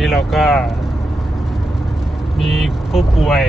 นี้เราก็ มีผู้ป่วย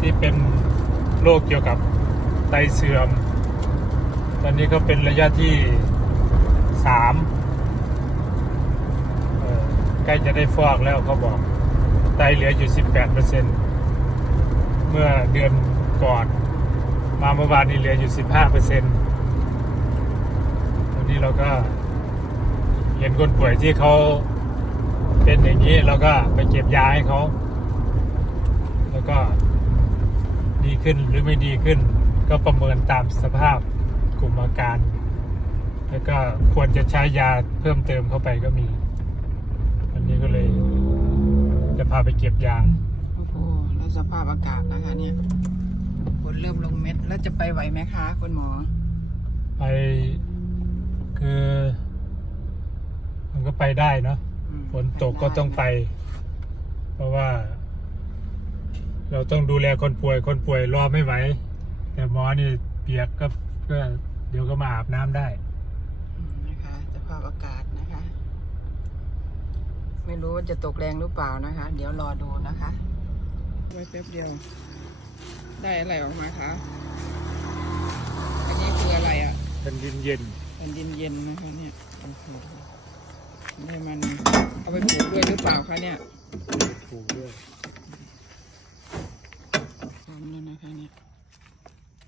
ที่เป็นโรคเกี่ยวกับไตเสื่อม ตอนนี้ก็เป็นระยะที่สามใกล้จะได้ฟอกแล้วเขาบอก ไตเหลืออยู่ 18เปอร์เซ็นเมื่อเดือนก่อน มาเมื่อวานนี้เหลืออยู่ 15เปอร์เซ็นวันนี้เราก็เห็นคนป่วยที่เขา เป็นอย่างนี้เราก็ไปเก็บยาให้เขา แล้วก็ดีขึ้นหรือไม่ดีขึ้น ก็ประเมินตามสภาพกลุ่มอาการ แล้วก็ควรจะใช้ยาเพิ่มเติมเข้าไปก็มีวันนี้ก็เลย จะพาไปเก็บยาโอ้โหแล้วสภาพอากาศนะคะเนี่ยฝนเริ่มลงเม็ด แล้วจะไปไหวไหมคะคุณหมอ ไปคือ มันก็ไปได้เนาะอืม ฝนตกก็ต้องไป เพราะว่า เราต้องดูแลคนป่วยคนป่วยรอไม่ไหว แต่หมอนี่เปียกก็เพื่อเดี๋ยวก็มาอาบน้ำได้อืมนะคะสภาพอากาศนะคะ ไม่รู้ว่าจะตกแรงหรือเปล่านะคะ เดี๋ยวรอดูนะคะ ไว้แป๊บเดียว ได้อะไรออกมาคะ อันนี้คืออะไรอะเป็นดินเย็น แผ่นดินเย็นนะคะเนี่ยโอ้โห ได้มันเอาไปปลูกด้วยหรือเปล่าคะเนี่ยถูกด้วยพร้อมแล้วนะคะเนี่ย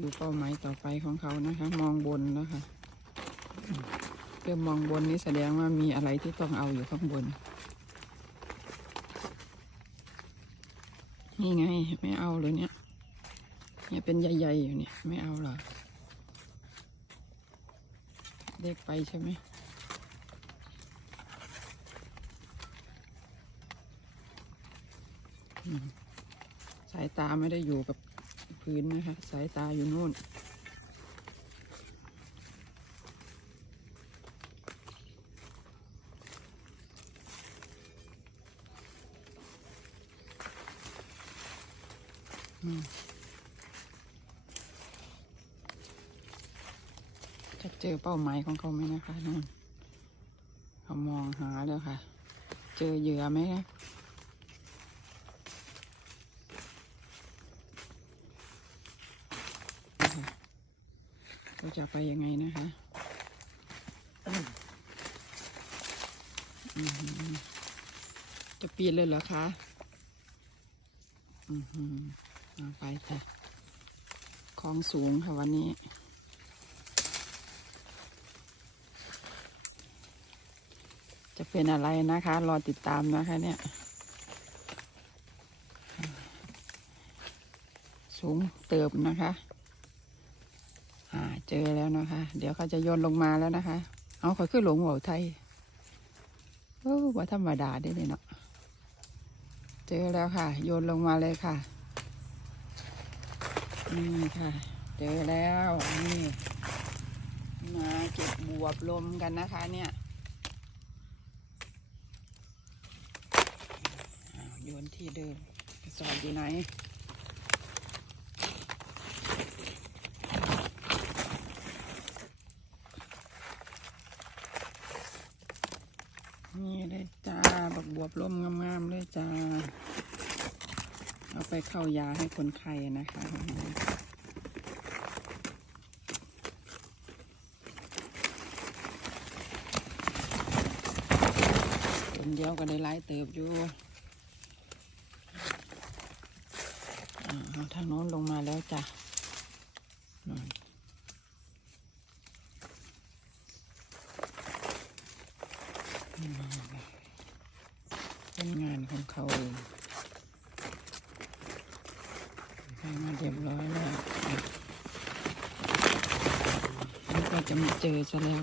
ดูเป้าหมายต่อไปของเขานะคะ มองบนนะคะเริ่มมองบนนี้แสดงว่ามีอะไรที่ต้องเอาอยู่ข้างบน นี่ไงไม่เอาเลยเนี่ย เนี่ยเป็นใหญ่ๆอยู่เนี่ย ไม่เอาหรอเด็กไปใช่ไหมอืม สายตาไม่ได้อยู่กับพื้นนะคะ สายตาอยู่นู่น จะเจอเป้าหมายของเขาไหมนะคะนั่นเขามองหาแล้วค่ะ เจอเหยื่อไหมนะเขา จะไปยังไงนะคะอือหือจะปีนเลยเหรอคะอือหือเอาไปค่ะของสูงค่ะวันนี้จะเป็นอะไรนะคะ รอติดตามนะคะเนี่ย สูงเติบนะคะ เจอแล้วนะคะ เดี๋ยวเขาจะโยนลงมาแล้วนะคะ เอาขาขึ้นหลงหัวไทยโอ้ว่าธรรมดาได้เลยเนาะ เจอแล้วค่ะ โยนลงมาเลยค่ะ นี่ค่ะ เจอแล้ว นี่ มาเก็บบวบลมกันนะคะ เนี่ยโยนที่เดิมสอบอยู่ไหนเลยจ้า บักบ วบลมงามๆเลยจ้า เอาไปเข้ายาให้คนไข้นะคะคนเดียวก็ได้ไล่เติบอยู่เอาทางโน้นลงมาแล้วจ้ะนั่นเป็นงานของเขาเอง ไปมาเรียบร้อยแล้วอะนี่ก็จะมาเจอซะแล้ว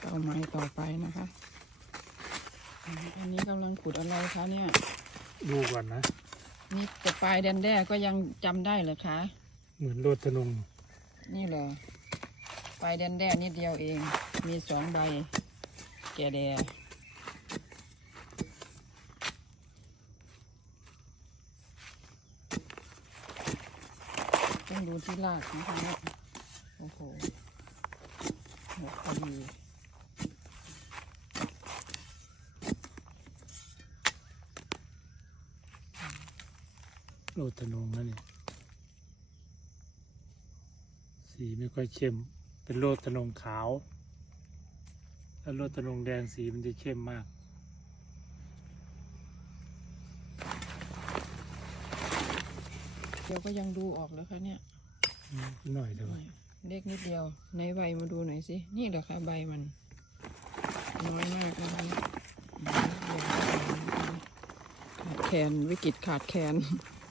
เป้าหมายต่อไปนะคะอันนี้กำลังขุดอะไรคะเนี่ย ดูก่อนนะ นี่แต่ปลายแดนแด้ก็ยังจำได้เหรอคะ เหมือนโรตนง นี่เหรอปลายแดนแด้นิดเดียวเอง มีสองใบ แกแดต้องดูที่รากนะคะเนี่ยโอ้โหหมดพอดีโลตนงนั่นนี่สีไม่ค่อยเข้ม เป็นโลตนงขาว ถ้าโลดตะนงแดงสีมันจะเข้มมาก เดี๋ยวก็ยังดูออกแล้วคะเนี่ยอืมหน่อยเดียวเล็กนิดเดียว ในใบมาดูหน่อยสิ นี่เหรอคะใบมัน น้อยมากนะคะขาดแคลนวิกฤตขาดแคลน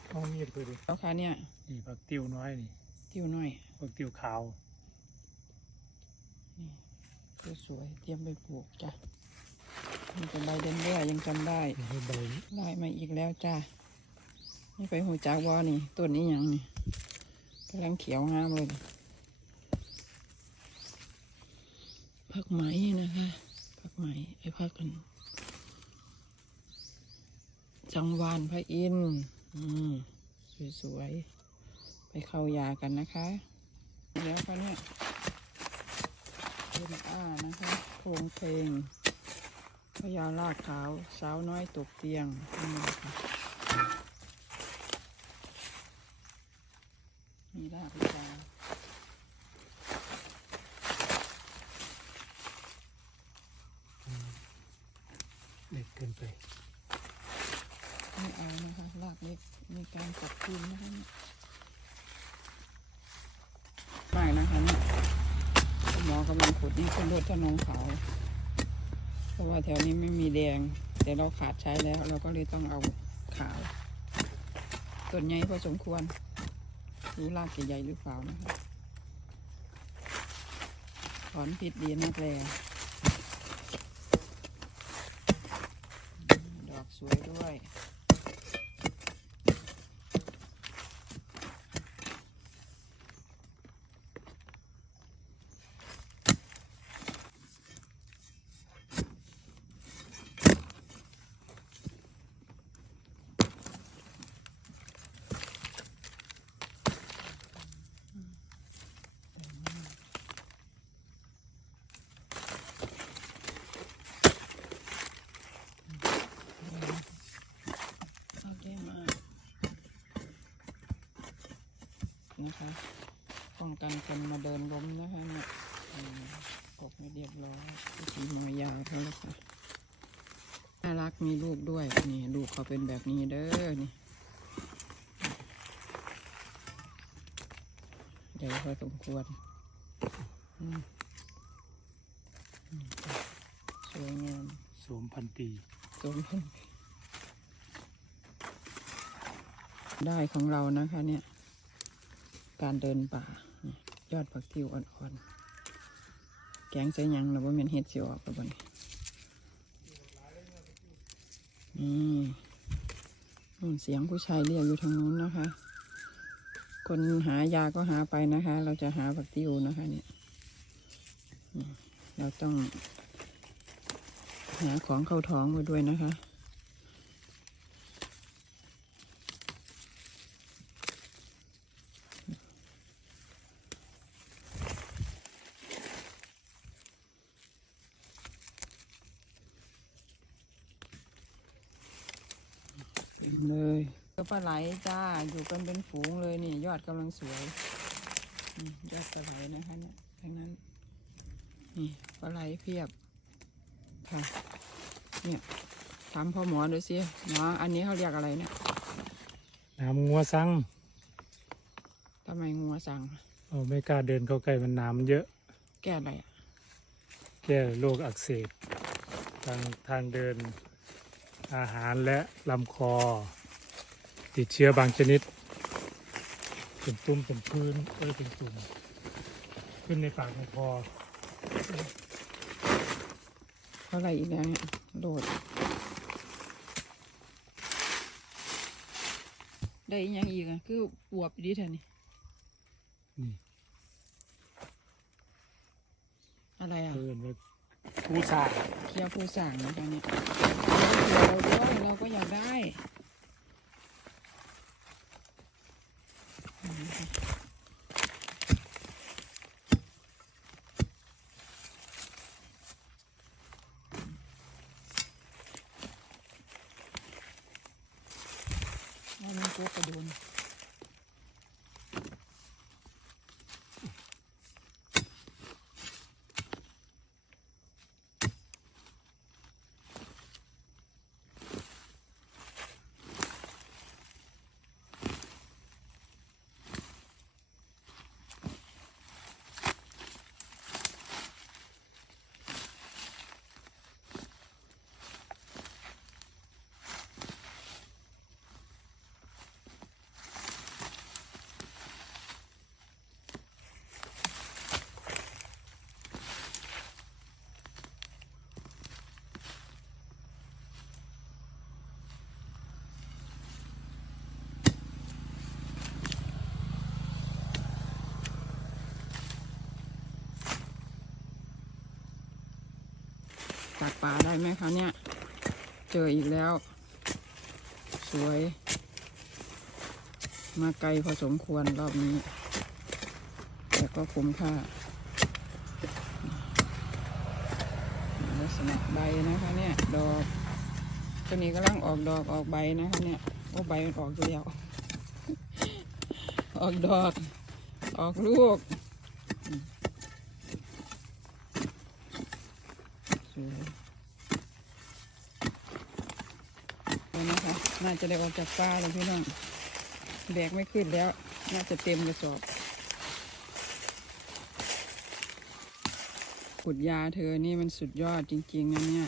เอามีดไปดูแล้วคะเนี่ย นี่ผักติ้วน้อยนี่ ติ้วน้อยผักติ้วขาวนี่ สวยๆเตรียมไปปลูกจ้ะนี่เป็นใบเดนเล่ยังจำได้นี่ให้ใบได้มาอีกแล้วจ้านี่ไปหูจากวอนี่ต้นนี้หยังนี่กำลังเขียวงามเลยนี่ผักไหมนะคะผักไหมไอ้ผักกันจังหวานพระอินทร์อืมสวยๆ ไปเข้ายากันนะคะแล้วก็เนี่ย เป็นอ้านะคะโครงเพลงพญาลากขาวสาวน้อยตกเตียงนี่นะคะมีลากวิชาเล็กเกินไปไม่เอานะคะลากเล็กมีการกลับคืนนะคะเนี่ยมากนะคะเนี่ยหมอกำลังขุดนี่คือรถทะนงเขา เพราะว่าแถวนี้ไม่มีแดง แต่เราขาดใช้แล้วเราก็เลยต้องเอาขาวต้นใหญ่พอสมควรรู้รากใหญ่หรือเปล่านะคะถอนผิดดีนักแลดอกสวยด้วย นะคะป้องกันคนมาเดินล้มนะคะเนี่ยอืมปกไม่เรียบร้อยทีมวยยาวเท่าไหร่ค่ะน่ารักมีลูกด้วยนี่ลูกเขาเป็นแบบนี้เด้อนี่ใหญ่พอสมควรอืมอืมสวยงามสวมพันปีสมพงษ์ได้ของเรานะคะเนี่ย การเดินป่า ยอดผักติวอ่อนๆ แกงใส่ยังหรือว่ามันเฮ็ดสิออกกับนนี่นู่นเสียงผู้ชายเรียกอยู่ทางนู้นนะคะ คนหายาก็หาไปนะคะ เราจะหาผักติวนะคะ เนี่ย เราต้อง หาของเข้าท้องไว้ด้วยนะคะ เลยก็ปลาไหลจ้า อยู่กันเป็นฝูงเลยนี่ ยอดกำลังสวยนี่ยอดปลาไหลนะคะ เนี่ยทั้งนั้น นี่ปลาไหลเพียบ ค่ะ เนี่ยถามพ่อหมอดูสิหมออันนี้เขาเรียกอะไรเนี่ยน้ำงัวซังทำไมงัวสั่งเราไม่กล้าเดินเข้าใกล้มันน้ำเยอะ แก้อะไรอะ แก้โรคอักเสบทางทางเดิน อาหารและลำคอ ติดเชื้อบางชนิดเป็นตุ่มเป็นพื้นเออเป็นตุ่มขึ้นในปากในคอเพราะอะไรอีกแล้วเนี่ยโดด ได้อีกอย่างอีกอะ คือปวบดีแท้นี่นี่อะไรอะเดินไป ผู้สาเคี้ยวผู้สั่งนะคะเนี่ยเราด้วยเราก็อยากได้ กระโดน จาได้ไหมคะเนี่ย เจออีกแล้ว สวย มาไกลพอสมควรรอบนี้ แต่ก็คุ้มค่าลักษณะใบนะคะเนี่ย ดอกตัวนี้กำลังออกดอกออกใบนะคะเนี่ยโอ้ใบมันออกเดียวออกดอกออกลูกสวยแล้ว นะคะ น่าจะได้ออกจากป้าแล้วพี่น้อง แบกไม่ขึ้นแล้ว น่าจะเต็มกระสอบขุดยาเธอนี่มันสุดยอดจริงๆนะเนี่ย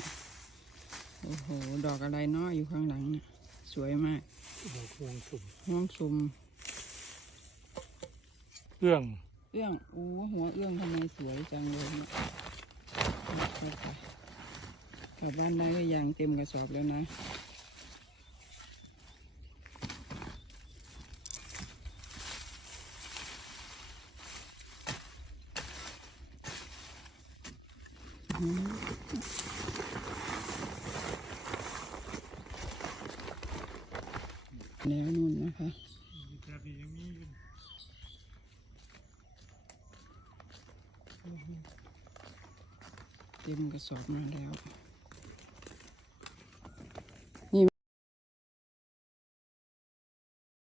โอ้โห ดอกอะไรเนาะอยู่ข้างหลังเนี่ย สวยมากโอ้โหวงสุ่มห้องซุมเอื้อง เอื้อง อู้หัวเอื้องทำไมสวยจังเลยเนี่ยเข้าไปกลับบ้านได้ก็ยังเต็มกระสอบแล้วนะ แล้วนู่นนะคะเต็มกระสอบมาแล้ว